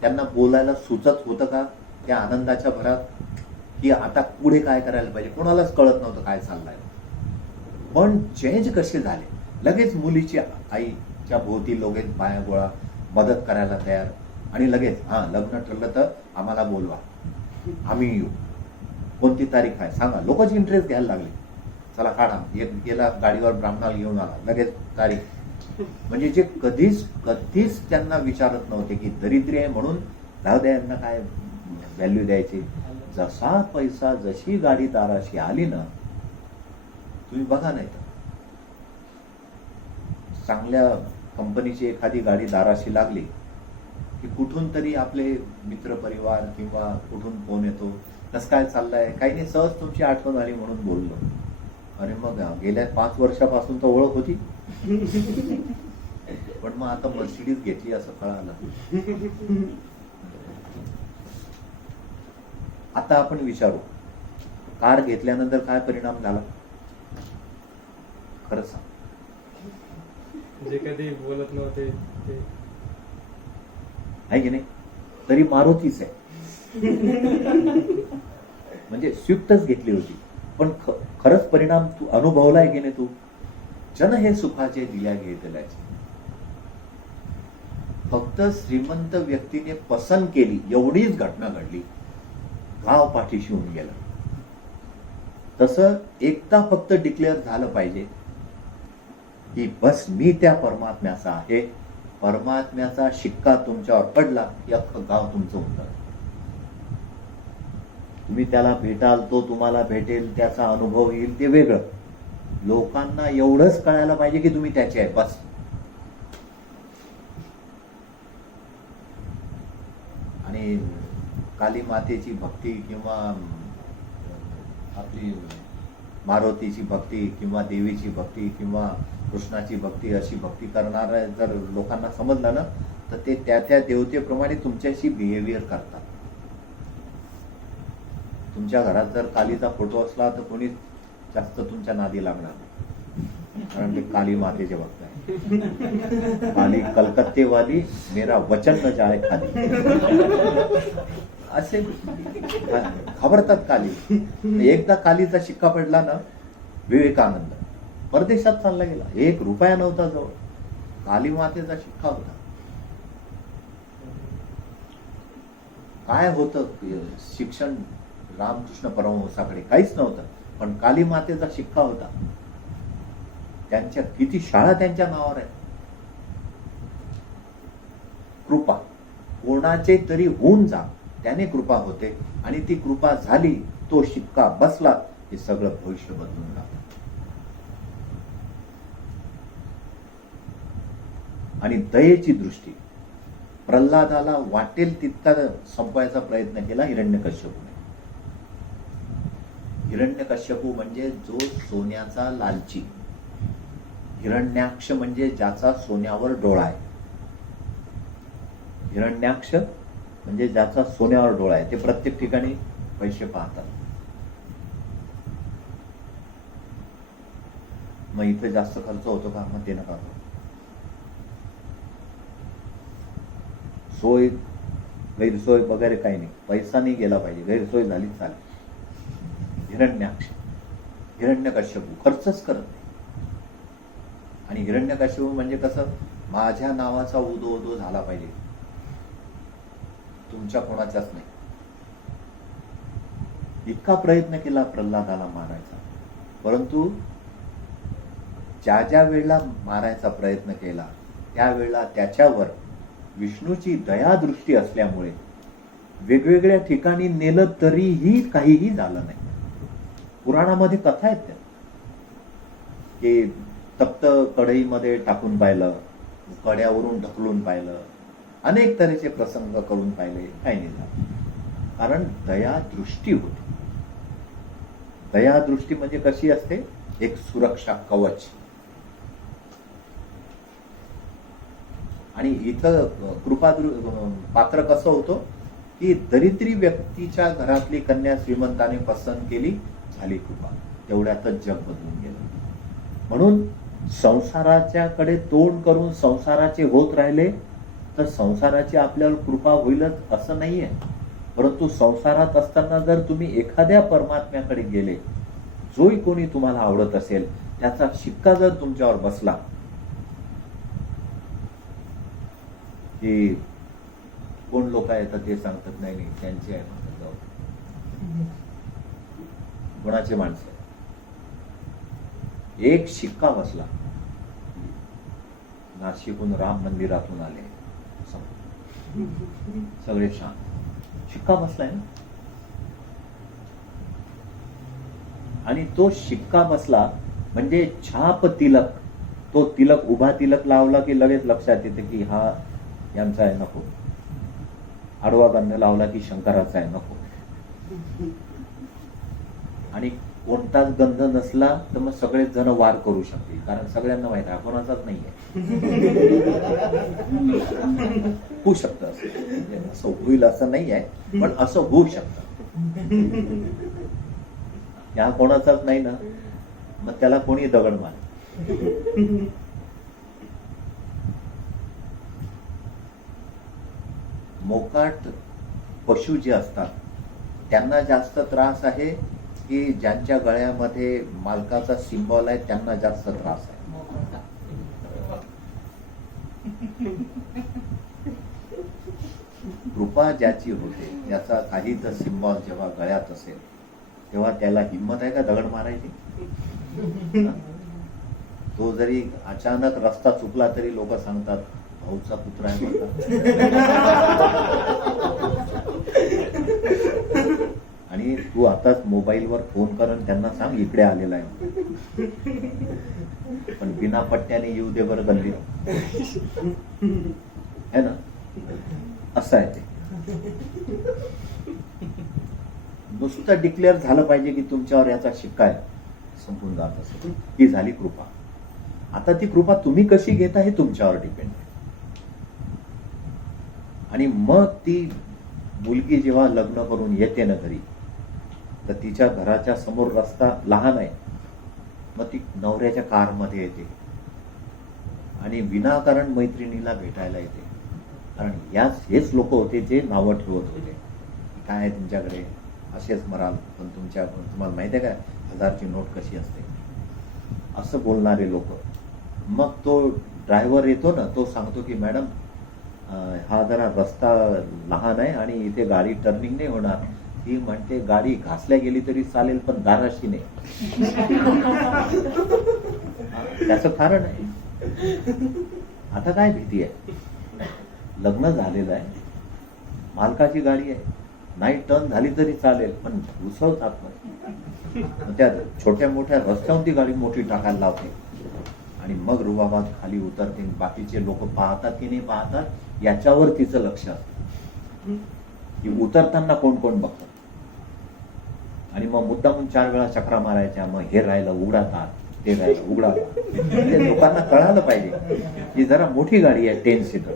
त्यांना बोलायला सुचत होतं का त्या आनंदाच्या भरात, की आता पुढे काय करायला पाहिजे, कोणालाच कळत नव्हतं काय चाललंय. पण चेंज कसे झाले. लगेच मुलीची आईच्या भोवती लोक पाया गोळा, मदत करायला तयार, आणि लगेच लग्न ठरलं तर आम्हाला बोलवा, आम्ही येऊ, कोणती तारीख आहे सांगा. लोकच इंटरेस्ट घ्यायला लागले. चला काढा, गेला गाडीवर ब्राह्मणाला घेऊन आला, लगेच तारीख. म्हणजे जे कधीच त्यांना विचारत नव्हते की दरिद्री आहे म्हणून जाऊ द्या, यांना काय व्हॅल्यू द्यायची. जसा पैसा, जशी गाडी दाराशी आली ना, तुम्ही बघा नाही तर चांगल्या कंपनीची एखादी गाडी दाराशी लागली की कुठून तरी आपले मित्रपरिवार किंवा कुठून फोन येतो, कसं काय चाललंय, काही नाही, सहज तुमची आठवण आली म्हणून बोललो. अरे मग गेल्या 5 वर्षापासून तर ओळख होती, पण मग आता मर्सिडीज घेतली असं कळालं. आता आपण विचारू, कार घेतल्यानंतर काय परिणाम झाला, खरं सांग. जे कधी बोलत नव्हते ते आहे की नाही, तरी मारुतीच आहे. म्हणजे स्विफ्टच घेतली होती, पण खरंच परिणाम तू अनुभवलाय की नाही. तू जन हे सुखाचे दिल्या घेतल्याचे. फक्त श्रीमंत व्यक्तीने पसंत केली एवढीच घटना घडली, गाव पाठीशी होऊन गेलं. तसं एकदा फक्त डिक्लेअर झालं पाहिजे की बस मी त्या परमात्म्याचा आहे, परमात्म्याचा शिक्का तुमच्यावर पडला की अख्खं गाव तुमचं होतं. तुम्ही त्याला भेटाल, तो तुम्हाला भेटेल, त्याचा अनुभव येईल, ते वेगळं. लोकांना एवढंच कळायला पाहिजे की तुम्ही त्याचे आहे, बस. आणि काली मातेची भक्ती किंवा आपली मारुतीची भक्ती किंवा देवीची भक्ती किंवा कृष्णाची भक्ती, अशी भक्ती करणार जर लोकांना समजलं ना, तर ते त्या देवतेप्रमाणे तुमच्याशी बिहेवियर करतात. तुमच्या घरात जर कालीचा फोटो असला तर कोणी जास्त तुमच्या नादी लागणार नाही, कारण ते काली मातेचे भक्त आहे. काली कलकत्तेवाली मेरा वचन न जाए खाली, असे घाबरतात काली. एकदा कालीचा शिक्का पडला ना, विवेकानंद परदेशात चालला गेला, 1 रुपया नव्हता जवळ, काली मातेचा शिक्का होता. काय होतं शिक्षण रामकृष्ण परमहंसाकडे काहीच नव्हतं, पण काली मातेचा शिक्का होता. त्यांच्या किती शाळा त्यांच्या नावावर आहे. कृपा कोणाचे तरी होऊन जा, त्याने कृपा होते, आणि ती कृपा झाली, तो शिक्का बसला, हे सगळं भविष्य बदलून जातं. आणि दयेची दृष्टी, प्रल्हादाला वाटेल तितका संपवायचा प्रयत्न केला हिरण्यकश्यपूने. हिरण्यकश्यपू म्हणजे जो सोन्याचा लालची, हिरण्याक्ष म्हणजे ज्याचा सोन्यावर डोळा आहे. हिरण्याक्ष म्हणजे ज्याचा सोन्यावर डोळा आहे, ते प्रत्येक ठिकाणी पैसे पाहतात. मग इथे जास्त खर्च होतो का, मग ते नका करू. सोय गैरसोय वगैरे काही नाही, पैसा नाही गेला पाहिजे, गैरसोय झाली चालेल. हिरण्याक्ष हिरण्यकश्यपू खर्चच करत नाही. आणि हिरण्यकश्यपू म्हणजे कसं, माझ्या नावाचा उदो उदो झाला पाहिजे, तुमच्या कोणाचाच नाही. इतका प्रयत्न केला प्रल्हादाला मारायचा, परंतु ज्या ज्या वेळेला मारायचा प्रयत्न केला त्यावेळेला त्याच्यावर विष्णूची दयादृष्टी असल्यामुळे वेगवेगळ्या ठिकाणी नेलं तरीही काहीही झालं नाही. पुराणामध्ये कथा आहेत त्या, की तप्त कढईमध्ये टाकून पाहिलं, कड्यावरून ढकलून पाहिलं, अनेक तऱ्हेचे प्रसंग करून पाहिले, काही नाही झालं. कारण दयादृष्टी होती. दयादृष्टी म्हणजे कशी असते, एक सुरक्षा कवच. आणि इथं कृपा पात्र कसं होतं, की दरिद्री व्यक्तीच्या घरातली कन्या श्रीमंताने पसंत केली, झाली कृपा, तेवढ्यातच जग बदलून गेलं. म्हणून संसाराच्या कडे तोंड करून संसाराचे होत राहिले तर संसाराची आपल्यावर कृपा होईलच असं नाहीये. परंतु संसारात असताना जर तुम्ही एखाद्या परमात्म्याकडे गेले, जोही कोणी तुम्हाला आवडत असेल, त्याचा शिक्का जर तुमच्यावर बसला, की कोण लोक येतात ते सांगतात नाही त्यांचे आहे म्हणतात, जाऊ कोणाचे माणसं, एक शिक्का बसला, नाशिकहून राम मंदिरातून आले, सगळे शांत, शिक्का बसलाय ना. आणि तो शिक्का बसला म्हणजे छाप तिलक, तो तिलक उभा तिलक लावला की लगेच लक्षात येते की हा यांचा आहे, नको. आडवा गंध लावला की शंकराचा आहे, नको. आणि कोणताच गंध नसला तर मग सगळेच जण वार करू शकतील, कारण सगळ्यांना माहित आहे कोणाचाच नाहीये. होऊ शकतं असं, असं होईल असं नाही आहे, पण असं होऊ शकतं. या कोणाचाच नाही ना, मग त्याला कोणी दगड मार. मोकाट पशु जे असतात त्यांना जास्त त्रास आहे, की ज्यांच्या गळ्यामध्ये मालकाचा सिंबॉल आहे त्यांना जास्त त्रास आहे. कृपा ज्याची होते त्याचा काही तर सिंबॉल जेव्हा गळ्यात असेल तेव्हा त्याला हिंमत आहे का दगड मारायची? तो जरी अचानक रस्ता चुकला तरी लोक सांगतात भाऊचा पुत्र आहे आणि तू आताच मोबाईलवर फोन करून त्यांना सांग इकडे आलेला आहे, पण बिना पट्ट्याने येऊ दे बरं गल्ली, है ना. असं आहे ते. नुसतं डिक्लेअर झालं पाहिजे की तुमच्यावर याचा शिक्का आहे, संपून जात असेल, ही झाली कृपा. आता ती कृपा तुम्ही कशी घेता हे तुमच्यावर डिपेंड आहे. आणि मग ती मुलगी जेव्हा लग्न करून येते ना घरी, तर तिच्या घराच्या समोर रस्ता लहान आहे, मग ती नवऱ्याच्या कारमध्ये येते आणि विनाकारण मैत्रिणीला भेटायला येते. कारण हेच लोक होते जे नावं ठेवत होते, काय आहे तुमच्याकडे, असेच मराल, पण तुम्हाला माहिती आहे का 1000ची नोट कशी असते, असं बोलणारे लोक. मग तो ड्रायव्हर येतो ना, तो सांगतो की मॅडम हा जरा रस्ता लहान आहे आणि इथे गाडी टर्निंग नाही होणार. ती म्हणते गाडी घासल्या गेली तरी चालेल पण दाराशी नाही. त्याचं कारण आहे. आता काय भीती आहे, लग्न झालेलं आहे, मालकाची गाडी आहे, नाही टर्न झाली तरी चालेल पण घुसवतात नाही. त्या छोट्या मोठ्या रस्त्यावर ती गाडी मोठी टाकायला लावते आणि मग रुबाबात खाली उतरते. बाकीचे लोक पाहतात की नाही पाहतात याच्यावर तिचं लक्ष असतं की उतरताना कोण कोण बघतात. आणि मग मुद्दामून 4 वेळा चक्रा मारायच्या, मग हे राहिलं उघडा तार, ते राहिलं उघडा तार. म्हणजे लोकांना कळालं पाहिजे की जरा मोठी गाडी आहे 10 सीटर.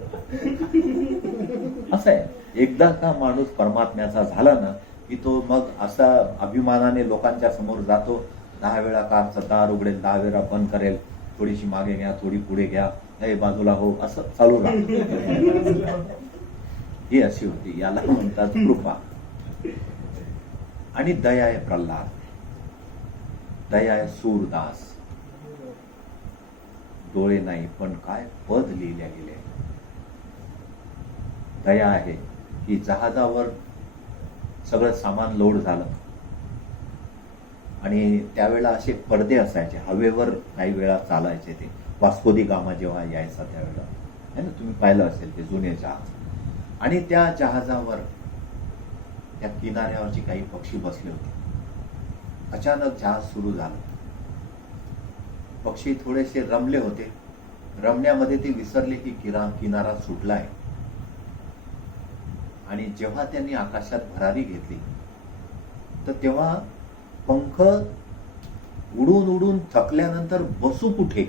असं आहे, एकदा का माणूस परमात्म्याचा झाला ना की तो मग असा अभिमानाने लोकांच्या समोर जातो. 10 वेळा कारचं दार उघडेल, 10 वेळा बंद करेल, थोडीशी मागे घ्या, थोडी पुढे घ्या, हे बाजूला हो, असं चालू राहतं. ही अशी होती, याला म्हणतात कृपा. आणि दया आहे प्रल्हाद. दया आहे सूरदास, डोळे नाही पण काय पद लिहिल्या गेले आहे. दया आहे की जहाजावर सगळं सामान लोड झालं आणि त्यावेळेला असे पडदे असायचे, हवेवर काही वेळा चालायचे ते. वास्को दी गामा जेव्हा यायचा त्यावेळेला है ना, तुम्ही पाहिलं असेल ते जुने जहाज. आणि त्या जहाजावर त्या किनाऱ्यावरची काही पक्षी बसले होते. अचानक जहाज सुरू झालं. पक्षी थोडेसे रमले होते. रमण्यामध्ये ते विसरले की किनारा सुटलाय. आणि जेव्हा त्यांनी आकाशात भरारी घेतली तर तेव्हा पंख उडून उडून थकल्यानंतर बसू कुठे,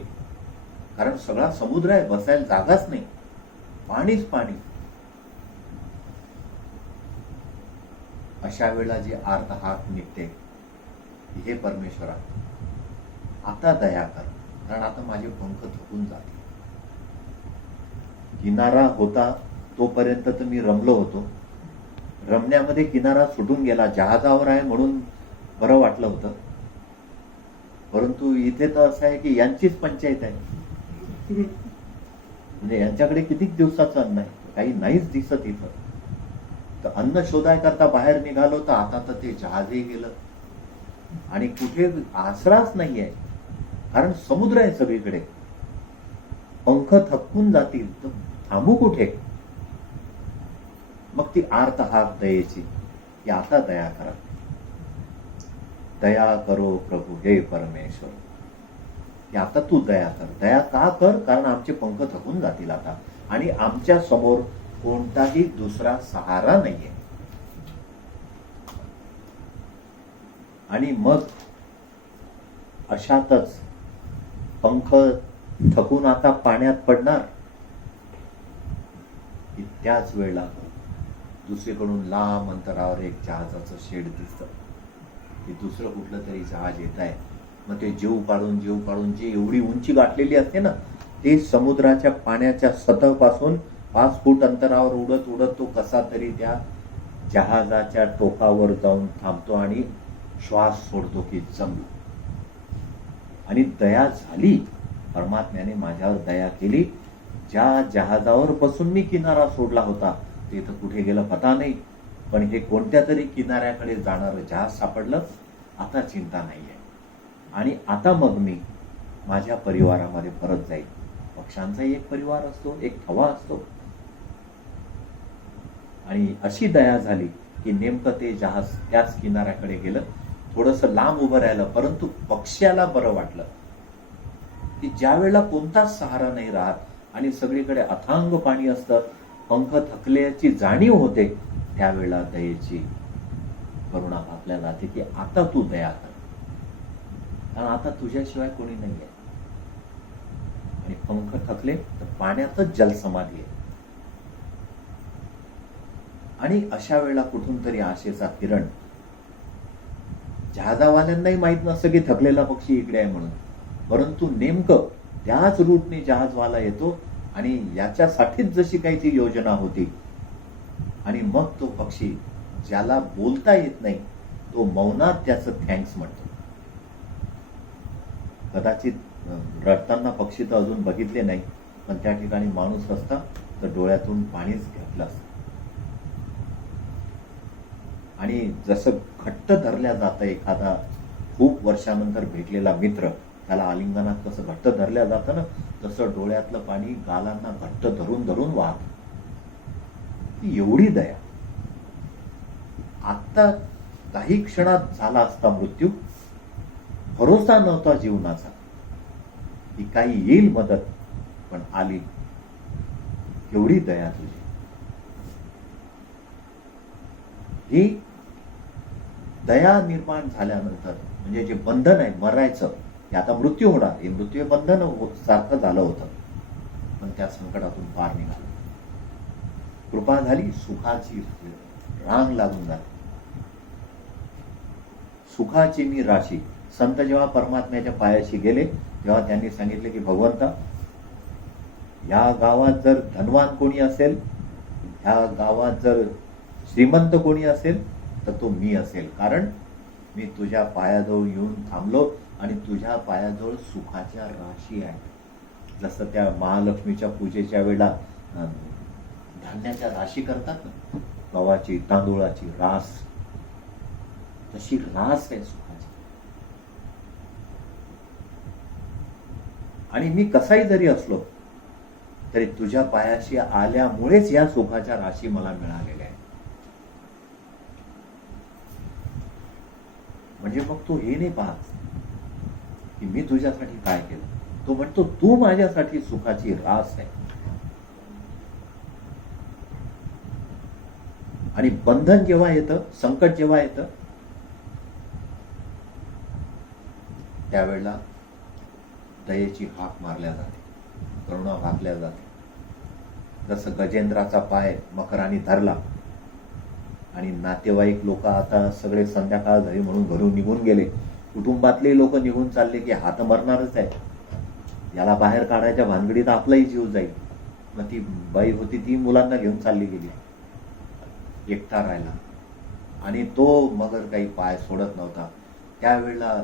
कारण सगळा समुद्र आहे, बसायला जागाच नाही, पाणीच पाणी. अशा वेळेला जी आर्त हाक निघते, हे परमेश्वरा आता दया कर, कारण आता माझे पंख थकून जाते. किनारा होता तोपर्यंत तर मी रमलो होतो. रमण्यामध्ये किनारा सुटून गेला, जहाजावर आहे म्हणून बरं वाटलं होतं. परंतु इथे तर असं आहे की यांचीच पंचायत आहे. म्हणजे यांच्याकडे किती दिवसाचं अन्न आहे, काही नाहीच दिसत इथं. तर अन्न शोधायकरता बाहेर निघालो तर आता तर ते जहाजही गेलं आणि कुठे आसराच नाहीये, कारण समुद्र आहे सगळीकडे. पंख थकून जातील तर थांबू कुठे. मग ती आर्त हाक दयेची की आता दया करा. दया करो प्रभू हे परमेश्वर, की आता तू दया कर. दया का कर, कारण आमचे पंख थकून जातील आता आणि आमच्या समोर कोणताही दुसरा सहारा नाहीये. आणि मग अशातच पंख थकून आता पाण्यात पडणार की त्याच वेळेला दुसरीकडून लांब अंतरावर एक जहाजाचं शेड दिसतं की दुसरं कुठलं तरी जहाज येत आहे. मग ते जीव काढून जी एवढी उंची गाठलेली असते ना, ते समुद्राच्या पाण्याच्या सतहपासून 5 फूट अंतरावर उडत उडत तो कसा तरी त्या जहाजाच्या टोकावर जाऊन थांबतो आणि श्वास सोडतो की जमलो. आणि दया झाली, परमात्म्याने माझ्यावर दया केली. ज्या जहाजावर बसून मी किनारा सोडला होता ते तर कुठे गेलं पता नाही, पण हे कोणत्या तरी किनाऱ्याकडे जाणारं जहाज सापडलं. आता चिंता नाहीये. आणि आता मग मी माझ्या परिवारामध्ये परत जाईल. पक्ष्यांचाही एक परिवार असतो, एक थवा असतो. आणि अशी दया झाली की नेमकं ते जहाज त्याच किनाऱ्याकडे गेलं. थोडंसं लांब उभं राहिलं, परंतु पक्ष्याला बरं वाटलं की ज्या वेळेला कोणताच सहारा नाही राहत आणि सगळीकडे अथांग पाणी असतं, पंख थकल्याची जाणीव होते, त्यावेळेला दयेची करुणा आपल्याला जाते की आता तू दया कर, कारण आता तुझ्याशिवाय कोणी नाहीये. आणि पंख थकले तर पाण्यातच जलसमाधी आहे. आणि अशा वेळेला कुठून तरी आशेचा किरण. जहाजावाल्यांनाही माहित नसतं की थकलेला पक्षी इकडे आहे म्हणून, परंतु नेमकं त्याच रूटने जहाजवाला येतो आणि याच्यासाठीच जशी काही ती योजना होती. आणि मग तो पक्षी ज्याला बोलता येत नाही तो मौनात त्याचं थँक्स म्हणतो. कदाचित रडताना पक्षी तर अजून बघितले नाही, पण त्या ठिकाणी माणूस असता तर डोळ्यातून पाणीच घेतलं असतं. आणि जसं घट्ट धरल्या जातं एखादा खूप वर्षानंतर भेटलेला मित्र, त्याला आलिंगनात कसं घट्ट धरल्या जातं ना, तसं डोळ्यातलं पाणी गालांना घट्ट धरून धरून वाहत. एवढी दया. आता काही क्षणात झाला असता मृत्यू, भरोसा नव्हता जीवनाचा की काही येईल मदत, पण आली. एवढी दया तुझी. ही दया निर्माण झाल्यानंतर म्हणजे जे बंधन आहे मरायचं, हे आता मृत्यू होणार, हे मृत्यू हे बंधन सारखं झालं होतं, पण त्या संकटातून पार निघालं. कृपा झाली, सुखाची रांग लागून झाली. सुखाची मी राशी. संत जेव्हा परमात्म्याच्या पायाशी गेले तेव्हा त्यांनी सांगितले की भगवंता, या गावात जर धनवान कोणी असेल, ह्या गावात जर श्रीमंत कोणी असेल तर तो मी असेल, कारण मी तुझ्या पायाजवळ येऊन थांबलो आणि तुझ्या पायाजवळ सुखाच्या राशी आहेत. जसं त्या महालक्ष्मीच्या पूजेच्या वेळेला धान्याच्या राशी करतात ना, गव्हाची तांदूळाची रास, तशी रास आहे सुखाची. आणि मी कसाही जरी असलो तरी तुझ्या पायाशी आल्यामुळेच या सुखाच्या राशी मला मिळालेल्या आहेत. म्हणजे मग तो हे नाही पाहत की मी तुझ्यासाठी काय केलं, तो म्हणतो तू माझ्यासाठी सुखाची रास आहे. आणि बंधन जेव्हा येतं, संकट जेव्हा येतं, त्यावेळेला दयेची हाक मारल्या जाते, करुणा भागल्या जाते. जसं गजेंद्राचा पाय मकराने धरला आणि नातेवाईक लोक आता सगळे संध्याकाळ झाली म्हणून घरून निघून गेले. कुटुंबातले लोक निघून चालले की हा तर मरणारच आहे, याला बाहेर काढायच्या भानगडीत आपलाही जीव जाईल. मग ती बाई होती ती मुलांना घेऊन चालली गेली, एकटा राहिला. आणि तो मगर काही पाय सोडत नव्हता. त्यावेळेला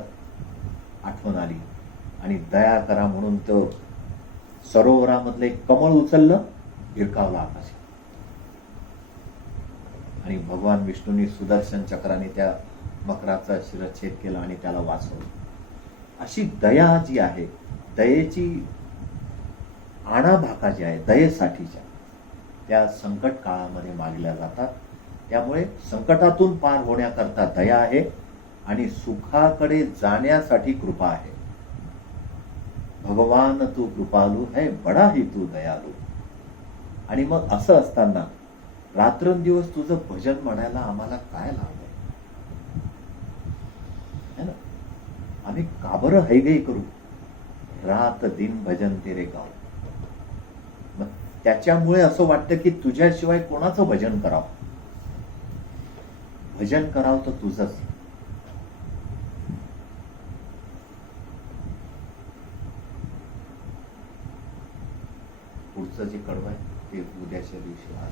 आठवण आली आणि दया करा म्हणून तो सरोवरामधलं एक कमळ उचललं, भिरकावला आकाशात. आणि भगवान विष्णूंनी सुदर्शन चक्राने त्या मकराचा शिरच्छेद केला आणि त्याला वाचवलं. अशी दया जी आहे, दयेची आणाभाका जी आहे दयेसाठीच्या, त्या संकट काळामध्ये मागल्या जातात. त्यामुळे संकटातून पार होण्याकरता दया आहे आणि सुखाकडे जाण्यासाठी कृपा आहे. भगवान तू कृपालू है, बडा ही तू दयालू. आणि मग असं असताना रात्रंदिवस तुझं भजन म्हणायला आम्हाला काय लाभ आहे ना. आम्ही का बरं हैगई करू, रात दिन भजन तेरे गाव. मग त्याच्यामुळे असं वाटतं की तुझ्याशिवाय कोणाचं भजन करावं. भजन करावं तर तुझंच. पुढचं जे कडवं आहे ते उद्याच्या दिवशी आज.